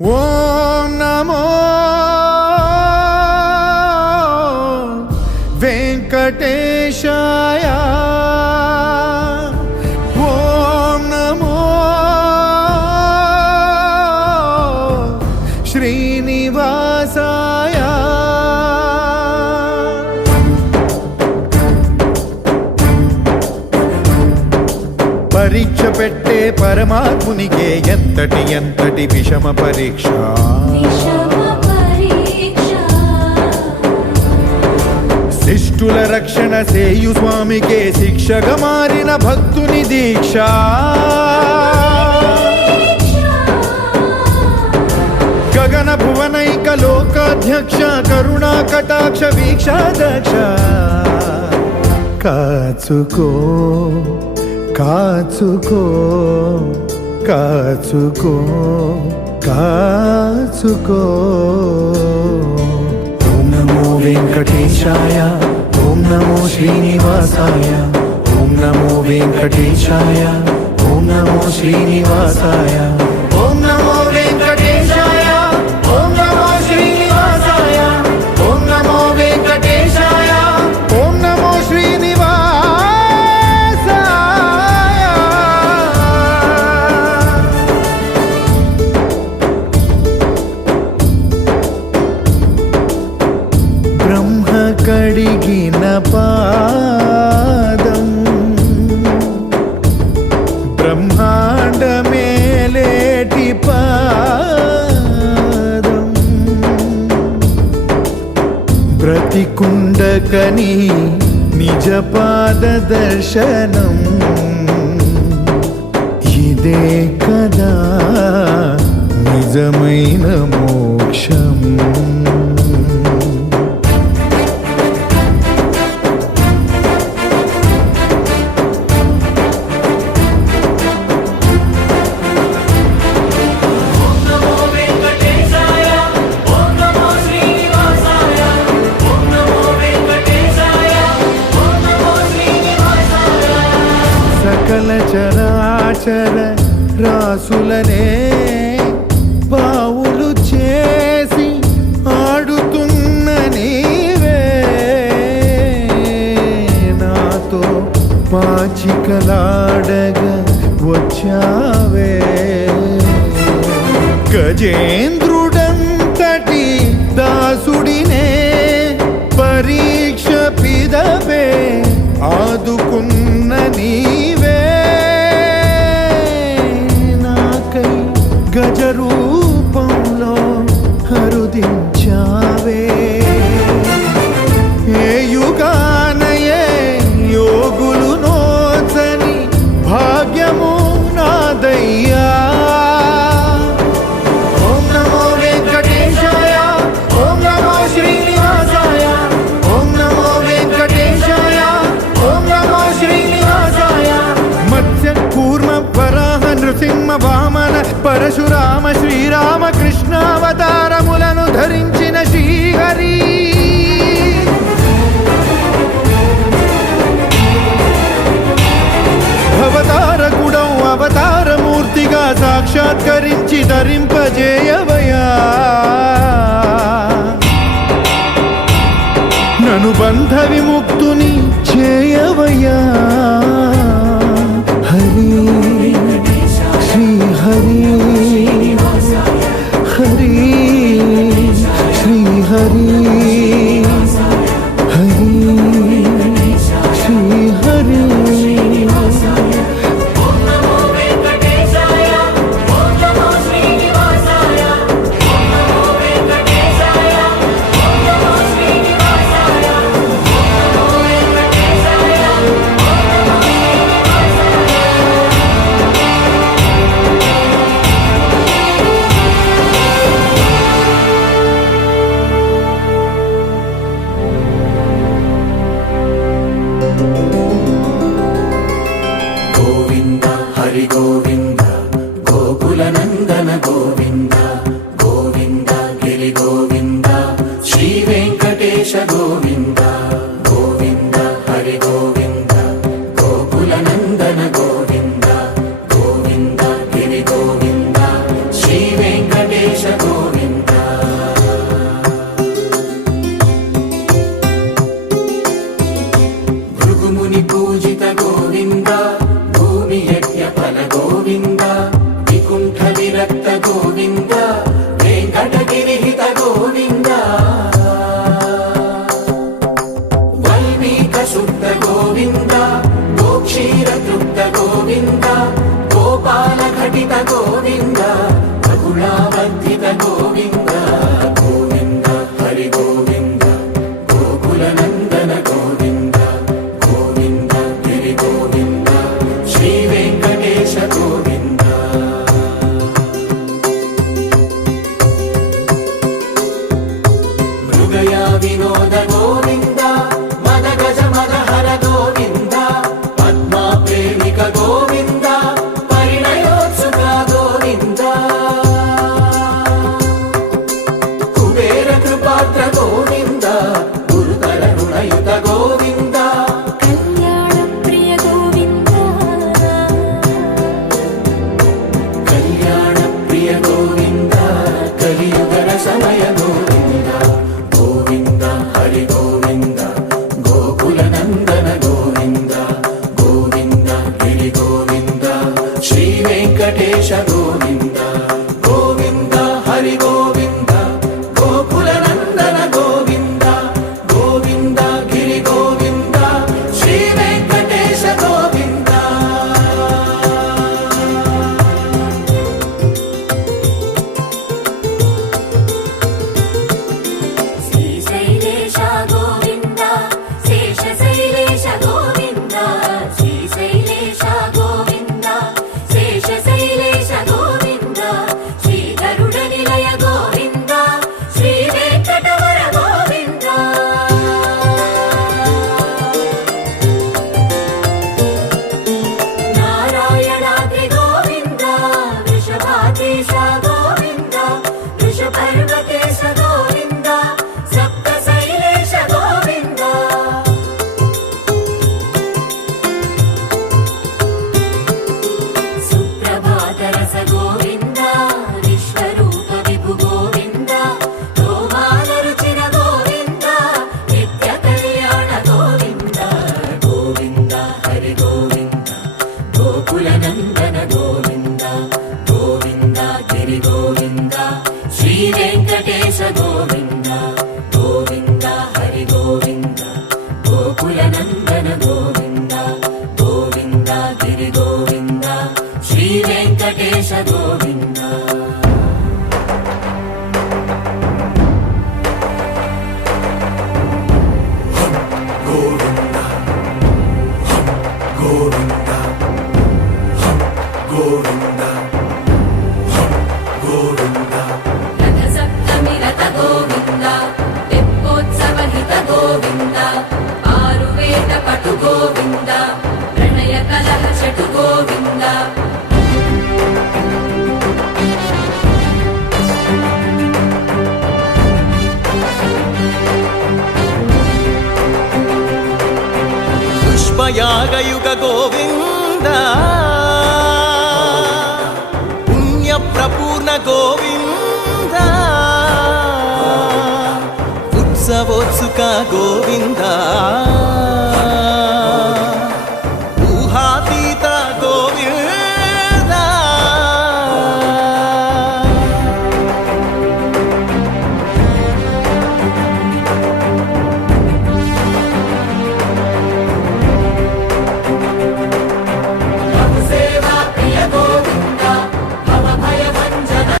ఓం నమో వెంకటేశాయ ఓం నమో శ్రీనివాసాయ పరీక్ష పెట్టే పరమాత్మునికే ఎంతటి విషమ పరీక్ష శిష్టుల రక్షణ సేయు స్వామికే శిక్షగా మారిన భక్తుని దీక్ష గగన భువనైక లోకాధ్యక్ష కరుణా కటాక్ష వీక్షాదక్ష కాచుకో కాచుకో కాచుకో కాచుకో ఓం నమో వెంకటేశాయ ఓం నమో శ్రీనివాసాయ ఓం నమో వెంకటేశాయ ఓం నమో శ్రీనివాసాయ ఓం నమో వెంకటేశాయ ఓం నమో శ్రీనివాసాయ ఓం నమో వెంకటేశాయ ఓం నమో కడిగిన పాదం బ్రహ్మాండ మేలేటి పాదం బ్రతికుండకని నిజ పాద దర్శనం ఇదే కదా నిజమైన మోక్షం సకల చరాచర రాసులనే పావులు చేసి ఆడుతున్న నీవే నాతో పాచికలాడగా వచ్చావే గజేంద్రుడంతటి దాసుడినే పరీక్ష పిదవే ఆదుకున్న నీవే నాకై గజ రూపంలో హరుదించావే ఏ యుగానయే యోగులు నోచని భాగ్యము నాదయ్యా ఓం నమో వెంకటేశాయ ఓం నమో శ్రీనివాసాయ ఓం నమో వెంకటేశాయ ఓం నమో శ్రీనివాసాయ మత్స్య కూర్మ వరాహ నృసింహ వామన పరశురామ శ్రీరామ కృష్ణావతారములను ధరించిన శ్రీహరి అవతారకుడౌ అవతారమూర్తిగా సాక్షాత్కరించి ధరింపజేయవయా నను బంధ విముక్తుని చేయవయా హరి శ్రీ హరి హరి శ్రీ హరి హరి శ్రీ హరి గోవింద హరి గోవింద గోకుల నందన గోవింద గోవింద గిరి గోవింద శ్రీ వెంకటేశ గోవింద గోవింద హరి గోవింద గోకుల నందన గోవింద గోవింద గిరి గోవింద శ్రీ వెంకటేశ వెంకటేశ గోవింద భృగుముని పూజిత గోవింద భూమి యజ్ఞ ఫల గోవింద వికుంఠ విరక్త గోవింద వెంకటగిరిహిత గోవింద వల్మీక శుద్ధ గోవింద గోక్షీర తృప్త గోవింద గోపాల ఘటిత గోవింద బహుళావర్ధిత గోవింద గోవింద హరి గోవింద గోకుల నందన గోవింద గోవింద గిరి గోవింద శ్రీ వెంకటేశ గోవింద మృగయా వినోద గోవింద మద గజ మద హర గోవింద పద్మా ప్రేమిక గోవింద పరిణయోత్సుక గోవింద కుబేర కృపాత్ర గోవింద గురుతర రుణయుత గోవింద కళ్యాణ ప్రియ గోవింద కళ్యాణ ప్రియ గోవింద కలియుగర సమయ గోవింద గోవింద హరి గోవింద గోకుల నందన గోవింద గోవింద గిరి గోవింద శ్రీ వెంకటేశ గోవింద గోవింద హరి గోవింద గోకుల నందన గోవింద గోవింద గిరి గోవింద శ్రీ వెంకటేశ గోవింద శ్రీశైలేశ గోవింద శేషశైలేశ గోవింద శ్రీశైలేశ గోవింద శేషశైలేశ గోవింద శ్రీ గరుడ నిలయ గోవింద శ్రీ వెంకటవర గోవింద నారాయణాద్రి గోవింద వృషభాదేశ గోవింద వృషపర్వతేశ గోవింద సప్తశైలేశ గోవింద సుప్రభాతరస గోవింద విశ్వరూప విభు గోవింద గోమాల రుచిర గోవింద నిత్య కళ్యాణ గోవింద గోవింద హరి గోవింద గోకుల నందన గోవింద గోవింద గిరి గోవింద శ్రీ వెంకటేశ గోవింద గోవింద హరి గోవింద గోకుల నందన గోవింద గోవింద గిరి గోవింద శ్రీ వెంకటేశ గోవింద గోవింద గోవింద గోవింద గోవింద రథ సప్తమి రథ గోవింద తెప్పోత్సవ హిత గోవింద ఆరువేద పటు గోవింద ప్రణయ కలహ షటు గోవింద పుష్పయాగయుగ గోవింద పుణ్య ప్రపూర్ణ గోవింద ఉత్సవోత్సుక గోవింద